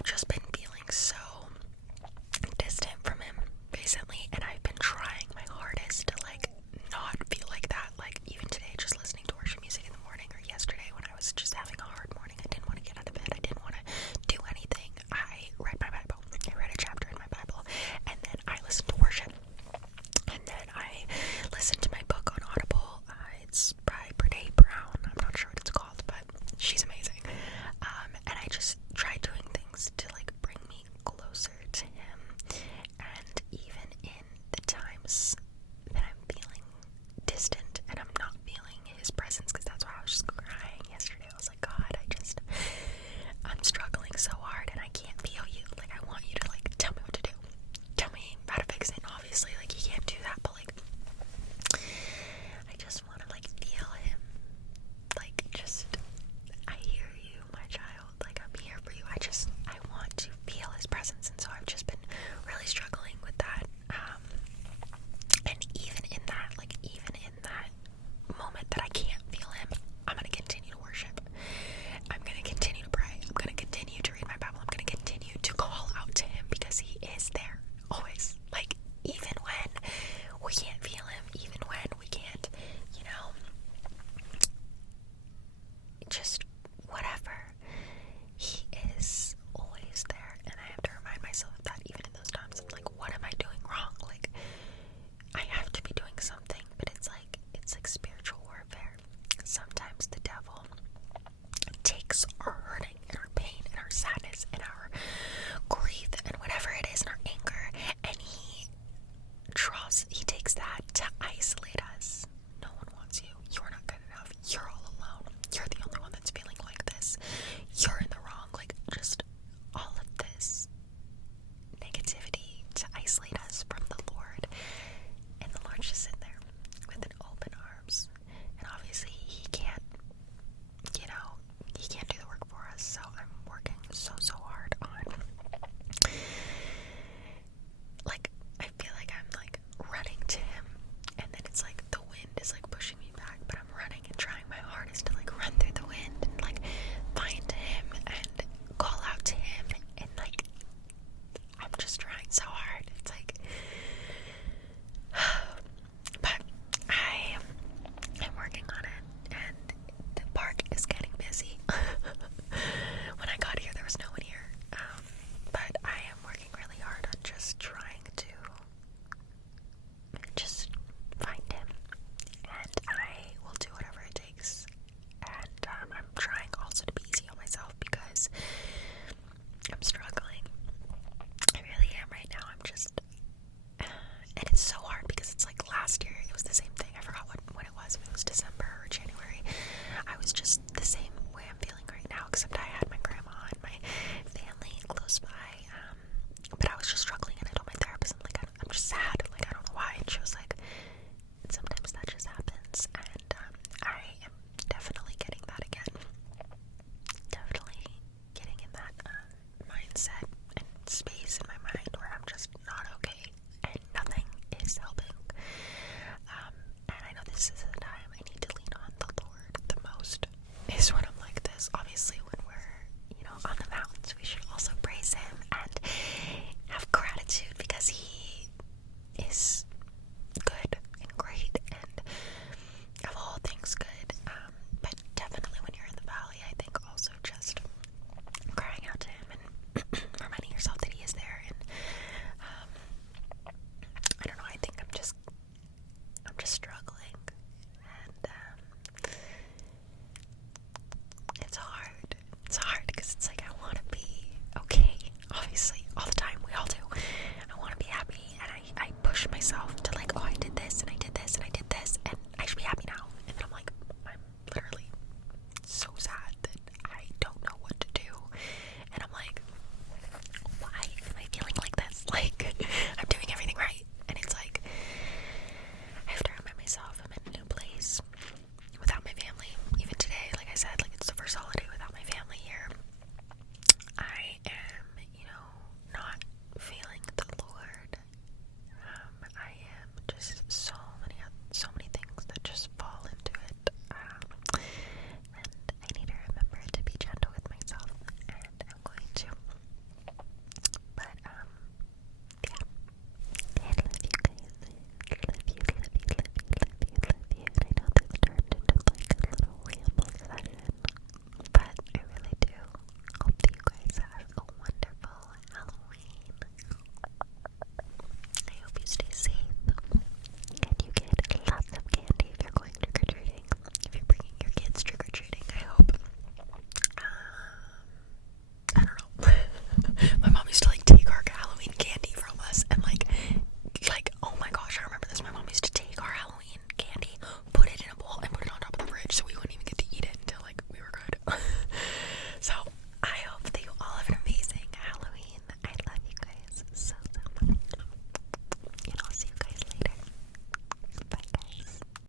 I've just been feeling so distant from him recently, and I've been trying my hardest to like not feel like that. Like even today, just listening to worship music in the morning, or yesterday when I was just having a hard morning, I didn't want to get out of bed, I didn't want to do anything. I read my Bible, I read a chapter in my Bible, and then I listened to worship, and then I listened to my book on Audible. It's by Brene Brown. I'm not sure what it's called, but she's amazing. And I just tried doing things to like bring me closer to him, and even in the times that I'm feeling distant and I'm not feeling his presence, because that's why I was just crying yesterday. I was like, God, I'm struggling so hard and I can't feel you. Like, I want you to like tell me what to do, tell me how to fix it. Obviously, like, you can't do that, but like, I just want to like feel him. Like, just, I hear you, my child. Like, I'm here for you. I want to feel his presence, and so I've just been really struggling with that. And even in that moment that I can't feel him, I'm gonna continue to worship. I'm gonna continue to pray. I'm gonna continue to read my Bible. I'm gonna continue to call out to him, because he is there always. Like, even when we can't feel him, even when we can't, just whatever, he is always there. And I have to remind myself of that even in those times of like, what am I doing wrong? Like, I have to be doing something, but it's like spiritual warfare. Sometimes the devil takes our hurting and our pain and our sadness and our grief and whatever it is, and our anger, and he takes that to isolate us. No one wants you. You're not good enough. You're all alone. You're the only one that's feeling like this. You're in the wrong. Like, just all of this negativity to isolate us from the Lord. And the Lord's just sitting there with an open arms. And obviously he can't do the work for us. So I'm working so hard on, like, I feel like I'm like running to him, and then it's like the wind is like pushing me back, but I'm running and trying my hardest to like run through the wind and like find him and call out to him, and like I'm just trying so hard. It's like but I'm working on it, and the park is getting busy. When I got here, there was no one here, but I am working really hard on just trying to just find him, and I will do whatever it takes. And I'm trying also to be easy on myself, because I'm struggling. I really am right now. I'm just, and it's so hard because it's like last year it was the same thing. I forgot when it was, if it was December or January. I was just the same way I'm feeling right now, except I had my grandma and my family close by,